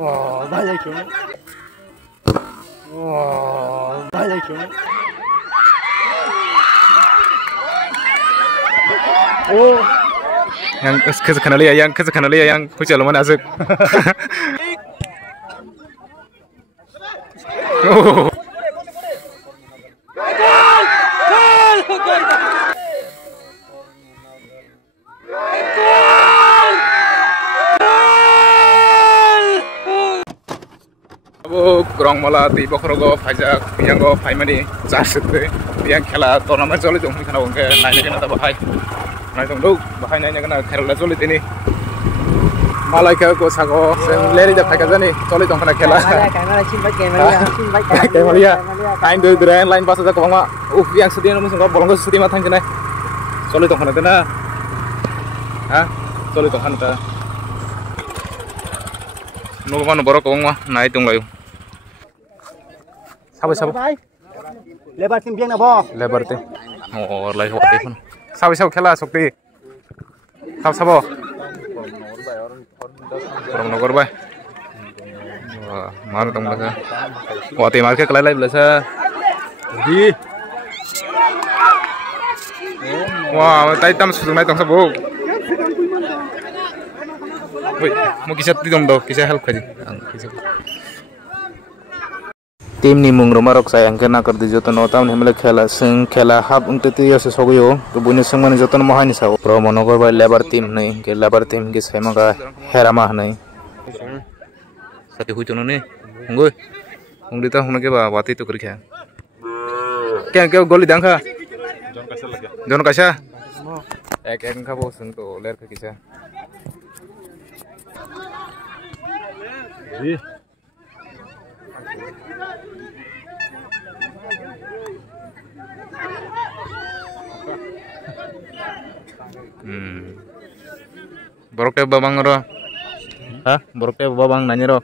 와, 나야 경. 와, 나야 경. 오. Yang kesekanali ya, yang kesekanali ya, yang hujan mana asik. Kurang malah di Bokrogo pajak yang go paimani jasute yang khela tournament joli dong kana ongke naine kana bahai nai dong do bahai naine kana khela joli tini malai ka ko sago sem leri da phaka jani joli dong kana khela kamera simbat kamera kamera time de drain line pas da ko ma yang sedih namun sungguh bolong sedih matang kena joli dong kana tena ha joli dong kana ta no mano borok ko ma nai dong layu Sabu. Lebar tim biang na bo. Lebar tim. Oh, lai hote pun. Sabu khela sokti. Sabo. Orang nogor bai. Wah, mar tong basa. Hote mar ke kelai basa. Di. Wah, tai tam sunai tong sabo. Woi, mau kisah tidong do, kisah help kaji. Tim ni mung romarok sayang kena kerdi joton otam ni mele khela hab ungte tiyo se sogoyo to buni sangmani joton mohani saw pro monogor bai lebar tim nei ke lebar tim ke semaga herama nei sati hujono ne ngoi ungdita hunake ba wati to kurikha ke goli dangkha jon kasa ek khabo sung to ler ke kisa Boroknya babang ro, hah? Boroknya babang nanya ro,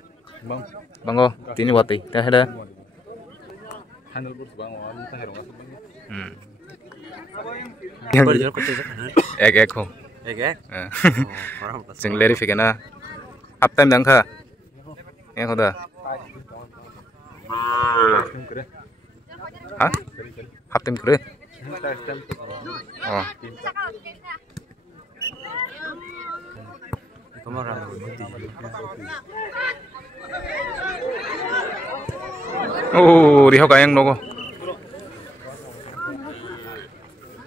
bango, tini wati, teh ada. Ek ho, sing leri fikena, up time dangka, yang hoda, hah? Up time kere, oh. Oh, riho kayang nogo.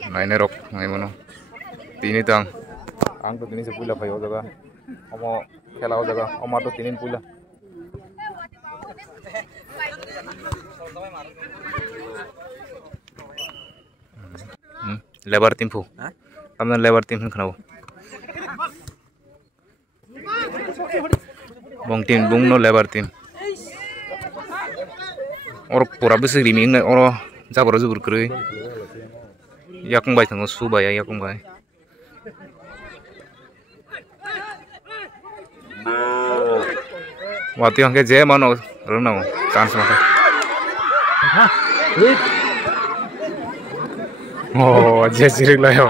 Naine rok, ngai mono. Tini tang. Ang to tini se pula phayo jaga. Omo khela ho jaga. Oma to tinin pula. Lebar tim fu. Tamna lebar tim khnao. Bong tim bung no lebar tim or pura besi riming na or jabor jubur krui yakung bai thang su bai yakung bai wati hangke je mano runa chance ma oh je jirik layo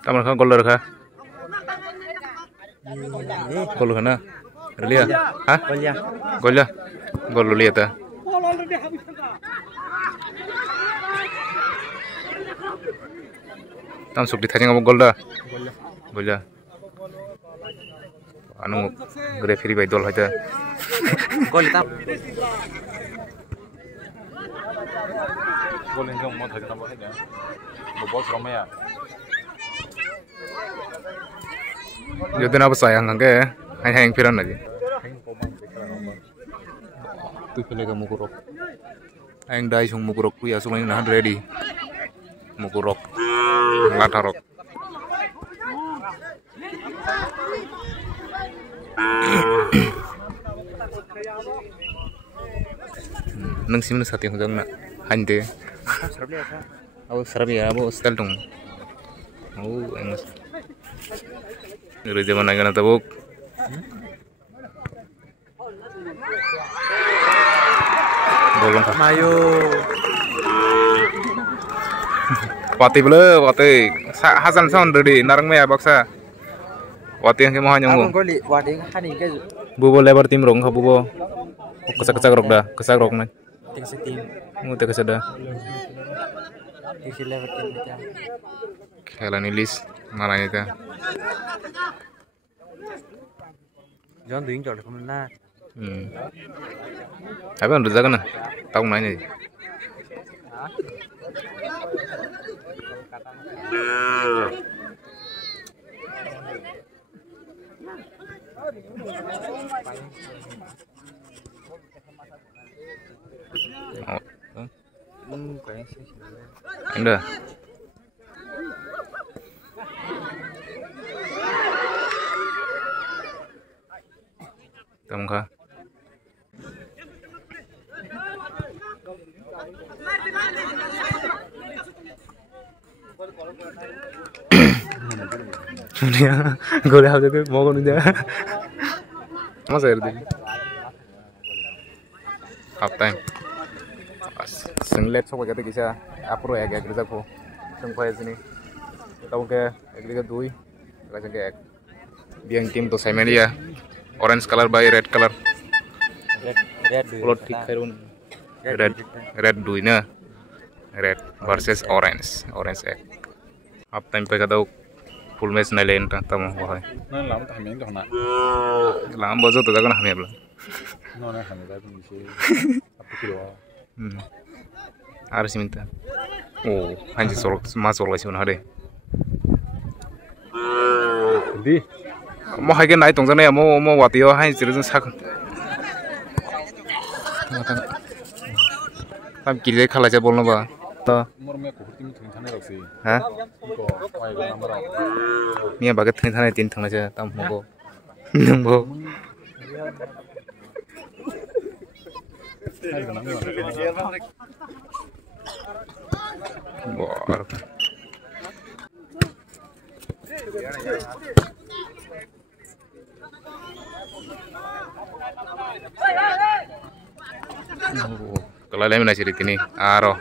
Taman kah gol kah? Gol kana? Relia? Hah? Gol ya? Gol lu lihat ah? Tam suk ditanya ngomong gol dah? Gol ya? Anu referee by dol aja. Gol tam. Gol ini mau thagi tambah aja. Bobol ramai ya. Jadi apa sayang angke? Hanya yang piran aja. Tu pelega mukurok. Aing dai sung mukurok ku ya sung aing nahan ready. Mukurok. Latarok. Nang simna sati hujang na hande. Abu sarabi abu style dong. Oh, emas. Dari zaman aing tabuk. Bolong kah? Mayo. Wati bele, wati. Hasan sound dari narang maya baksa. Wati yang kemana nyonggo? Abang kali wading hani ke Bubo lebar tim rong, bubo. Kesak rok dah, kesak rok nih. ting setim. Mu te kesada. Ting si level tim kita. Kela nilis mana itu? Jangan tuing jauh dari mana. Tapi kan rezeki na, tahu nanya. Anda. Tahu kah? Dia gue lihat juga mau kan dia. Masa ya half time. Singlet sok kata kisah apro ya kayak kerja ko. Sengpai sini. Tahu ke agak dui. Agak kayak dia tim tuh saya media. Orange color by red color. Red Kalau tik karun. Red duinya. Red versus orange. Orange egg. Half time pe kata full match na len ta tamo hoy. Nah, lama tak hamil dah nak. Lam bozo to dagan hamil. No, nah hamil dah tu mesti. Apa kilo? Harus minta. Oh, hanya sorok masuk lagi mana ada. Di. Mau hai naik tong sana ya mau watio hai cerita sak. Tam kiri kalah aja bolno ba. Umur me kuhur tim thing thane raksi. Hah? Ko wai ga namara. Mia baget thing thane tin thang aja tam mogo. Nungbo. Hai ga namara. Wah. Kalau lain mana cerita ini, aro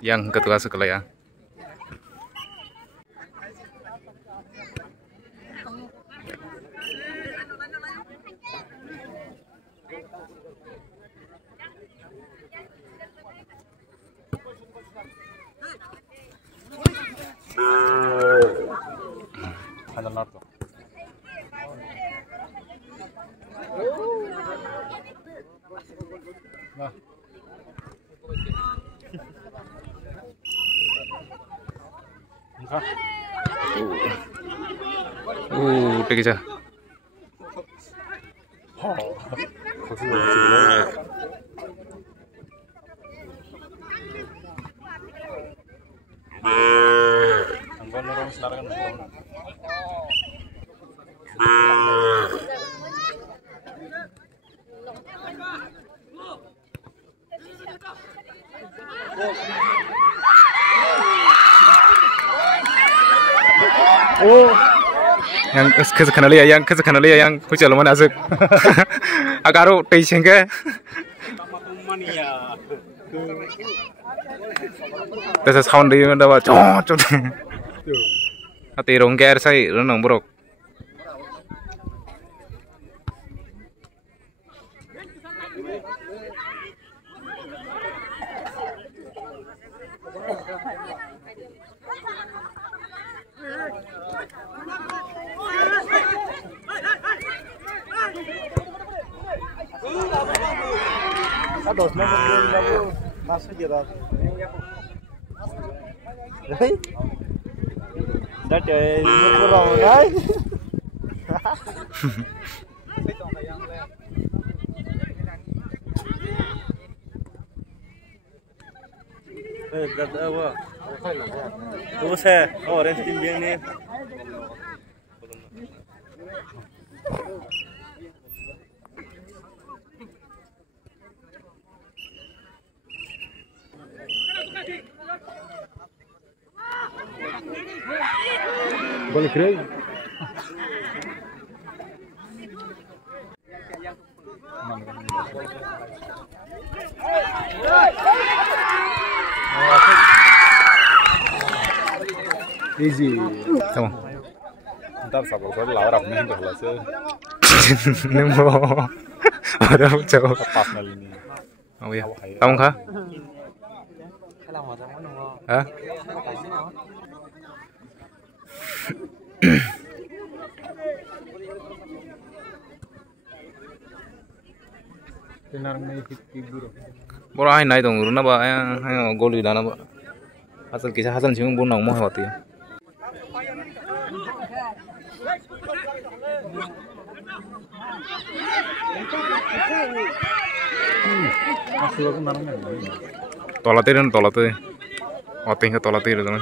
yang ketua sekolah ya. Ada narto. Nah. Pergi aja. Anggon orang senaran. Oh, yang kesekenali ya, yang kucel mana asik. Agaru teising ke. Terus sound dia mana bawa cocok. Hati rongger saya renang brok. Aduh, sebenarnya masuk jelas. Hei, dah deh, kurang guys. Tuh saya, orange tim yang ini. Boleh kira? Easy. Tamam. Ntar sabor saya lawar apa nih kalau saya Nemo. Ada jauh. pas kali ini. Oh iya. Kamu kah? Hah? Tenar nih figur. Bora hai nai dong, runa ba yang gol di dana ba. Asal kisah Hasan sing bun nang mo hawati. Masuk aku narang nih. Tolate. Oting ke tolate itu kan.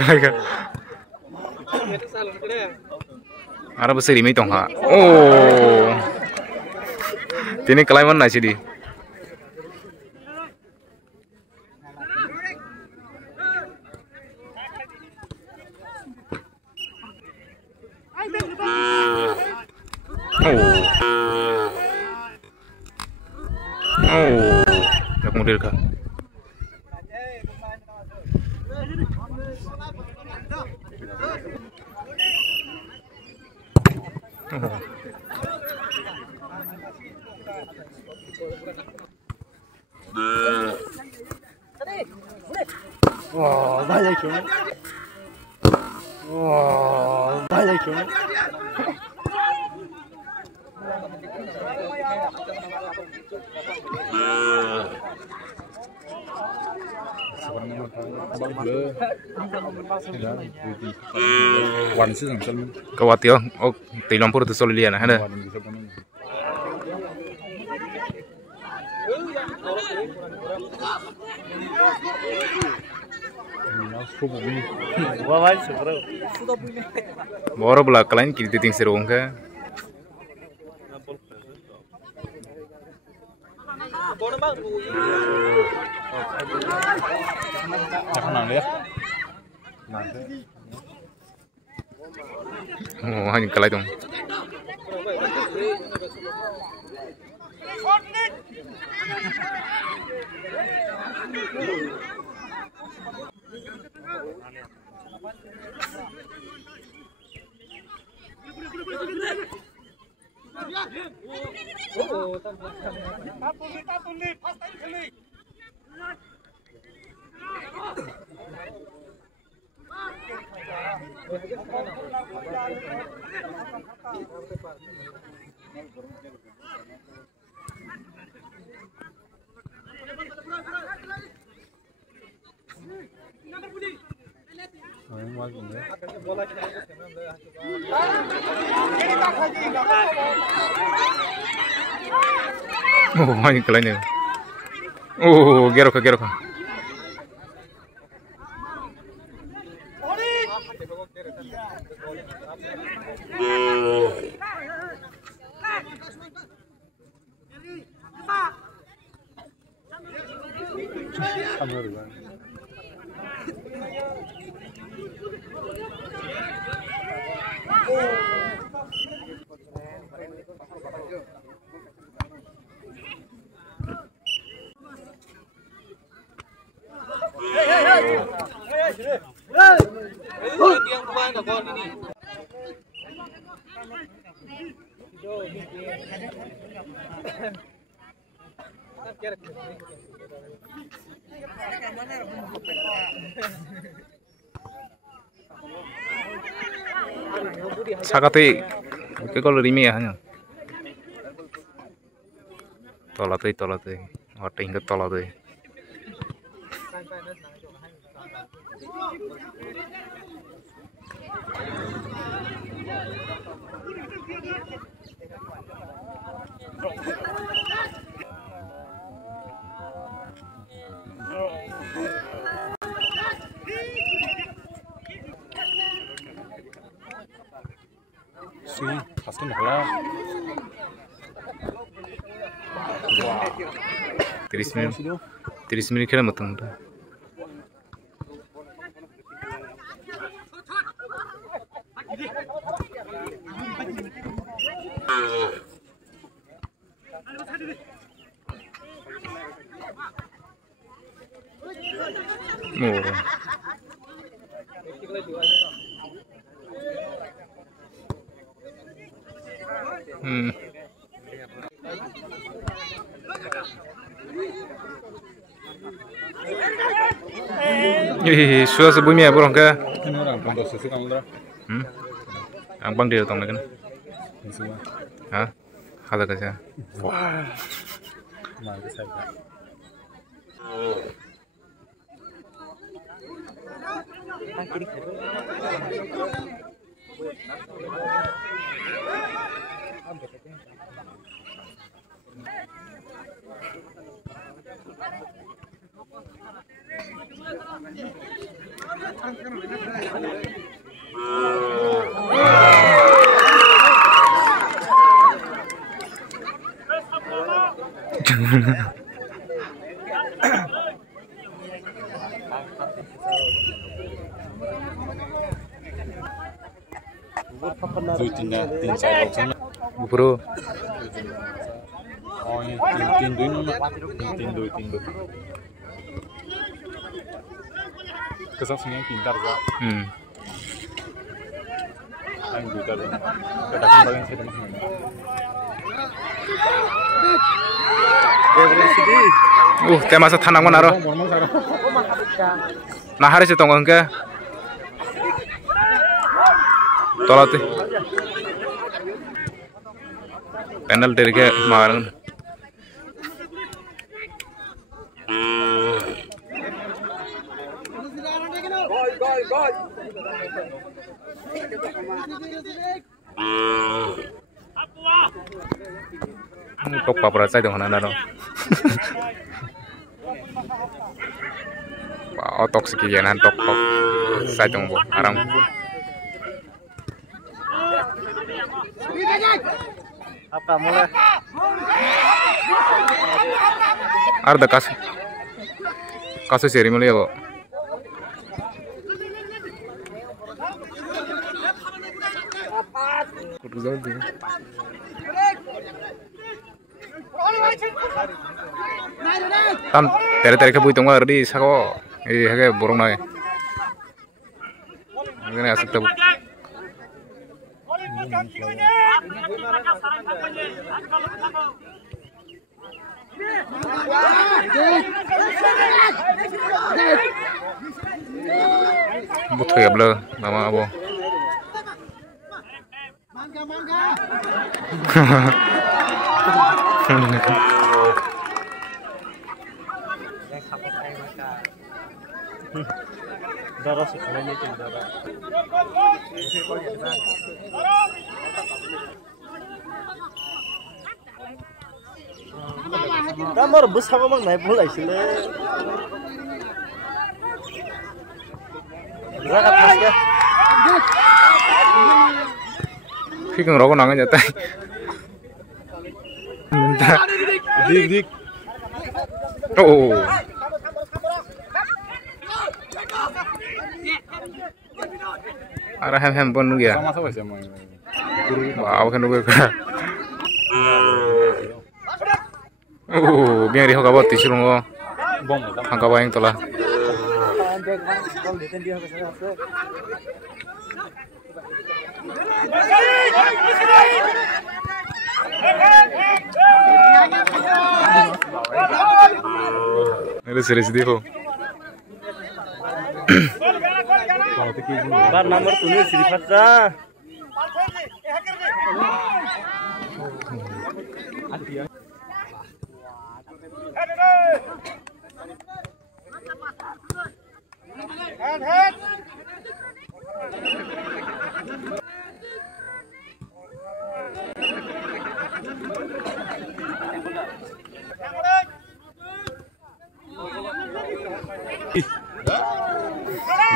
Kayak. Ara besar ini tong ha. Oh. Ini kelaiman nasi di. Oh. Jak model kah? Wah, banyak cuma. Wah, banyak cuma. Wan sih sampai Kawatio. Oh, tilampur tu solilia na, ada. Wah, banyak super. Boro bela kalain kiri titing serong ka. Jangan lihat. Nanti. Oh, hanya kalai dong. Oh, hanya kalai ni. Oh, gero ka. Sakati ke kalau rimi ya hanya. Tolate. Hot ingat tolak deh. Sih, pasti malah. 30 menit खेला मत तुम sudah sebelumnya burung ke Ini orang pondok sesi kamu dah. ang bang dia tong kan Ini semua. ha ada kasih Wah. Nah, itu saya. Duitnya tin saya lonceng. bro Oh ini tin duit. Kesaksiannya pintar ya. Yang duit ada. Kadang bagian saya teman. tema sa thanang man aro na hari se tong angka tolate penalty ke maran kok papra sai dong hana no otok sekian tok sai dong bo aram apa mulai arda kasu seri mulai kok tam tere ke buitong ngar di sako hage borong nai ngene asik tabu butuh ya blo mama abo darah sekolahnya itu darah kamar besar memang naik mulai sih le berangkat mas ya Fikung rokok nangan jatah Dik. oh arah hem pun ya Sama-sama sih mau. wow kan gue biar dia kabar tisu lo Bom. angka bayang telah ini serius dia kok bar nomor tulis Sri Fatra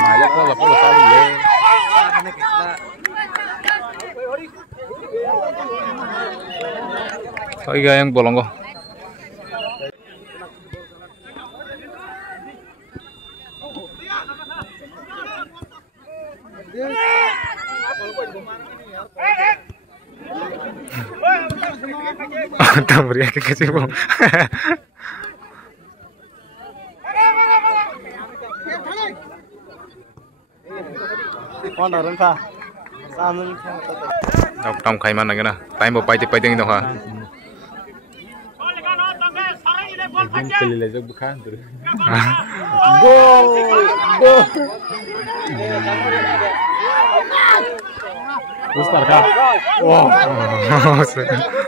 Maya ko la polo sabi le. Oke yang bolong kok. Tang beri ke kecil bang. Đọc trong khai màn này cái nào, tay một bay thì bay tiếng đâu hả? Kali le jog bukan tu. Ustaz ka. Wow.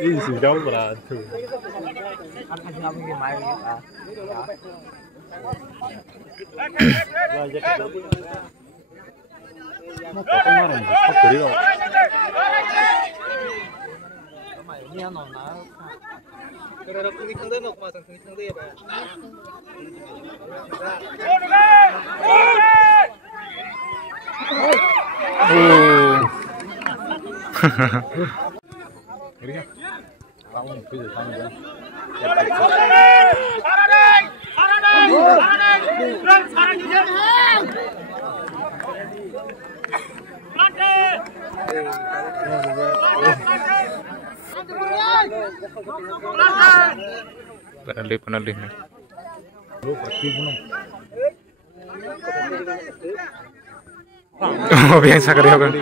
Ini sih jauh berat tu. Penalti. Oh biasa kerja kan.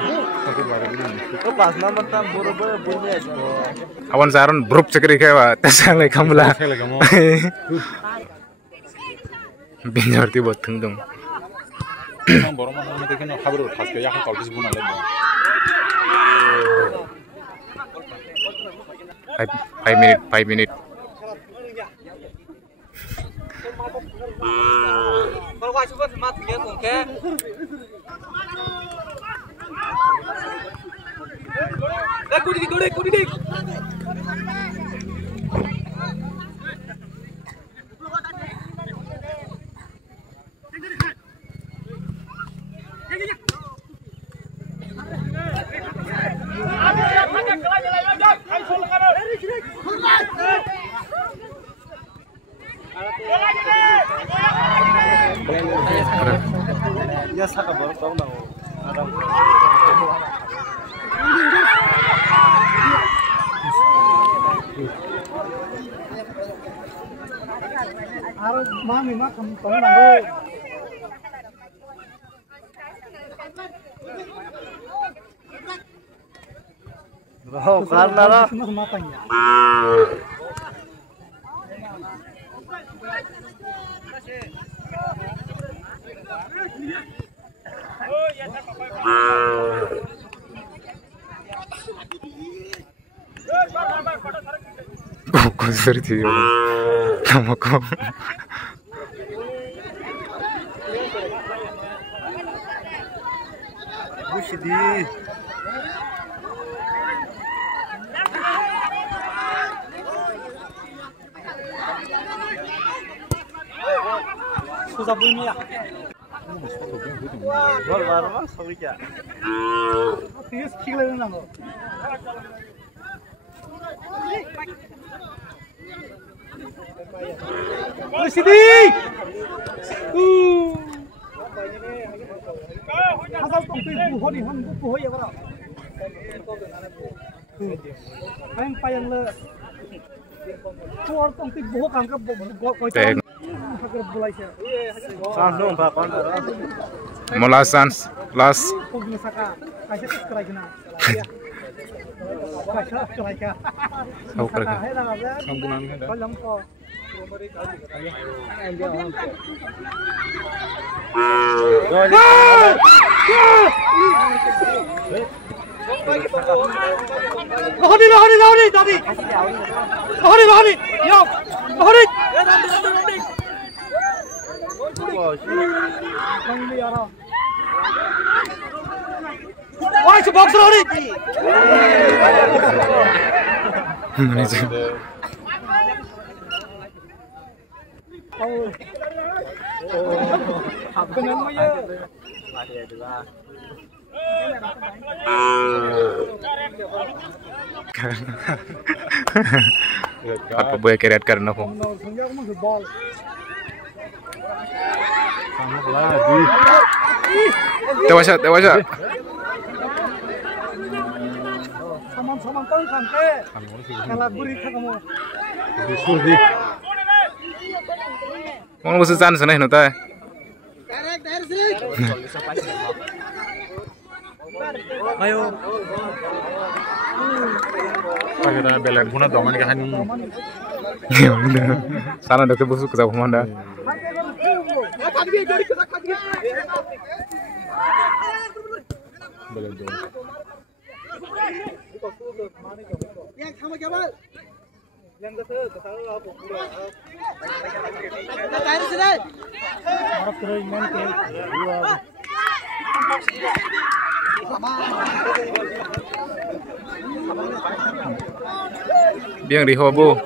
Awan saron grup cekeri kayak tesang lagi kamu lah. Biar tiba tungtung. Borong mana nanti kena kabar khas ke yang kalau disebut nalar. 5 minute. Ya saka baru tahu nang. Harus mami makan tahu nang. Oh, karena lah. Kok seperti itu? Kamu kok? Bushidi. Susah bunyi ya. Baru mas, sorry ya. Tiga kilo nang. Bushidi. Asal tongti buhoni ham buhoi ya bara. Ang payang le. Kuar tongti buho kangka koi. Molasans plus Apa boleh keret karena aku. Dewasa. Saman kau kanke. Kalau beri kamu. Mau musuh chance nih nota. Ayo. Kita belan puna doman ke hani. Sana dokter busuk ke Sabah Manda. Belan doman. Yang kamu jawab. Yang kata aku. Tarik sini. Harap terus main ke. Biang di hobo.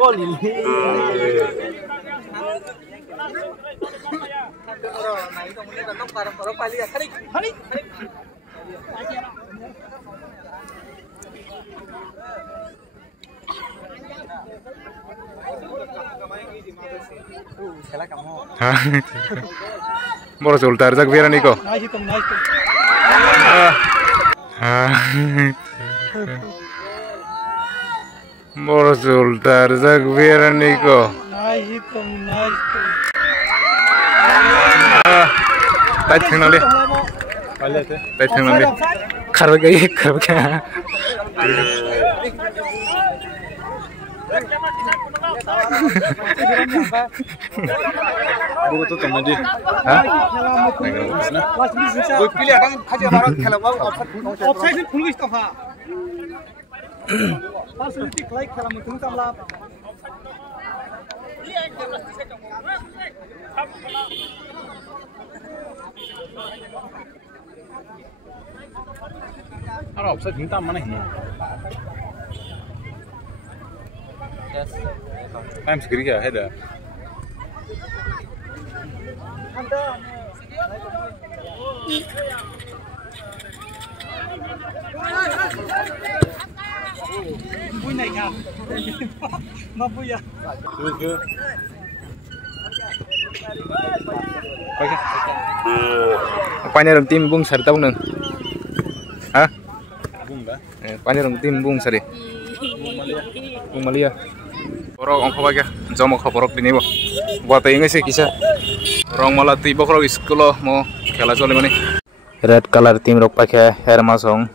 Boros ultar jak biar niko. Boros ultar jak biar niko. Tai thang le. Tai thang le. Khar gaya. Buku tuh teman di. Hah? Gue pilih kan kaji orang kalau mau offside full stop ha. Pas nanti like kalau mau tunggu tamlah. Ada offside minta mana ini? Time segeri ya ada. Bunyi kan? Mampu ya. Oke. Apanya dalam tim bung sari tahu neng? Hah? Bung dah. Apanya dalam tim bung sari? Bung Malia. Borok ongko baga, jomok borok dini bo. Buat ini sih kisah. Orang malah tiba kalau sekolah mau kela soalnya mana. Red color tim rok pakai air masong.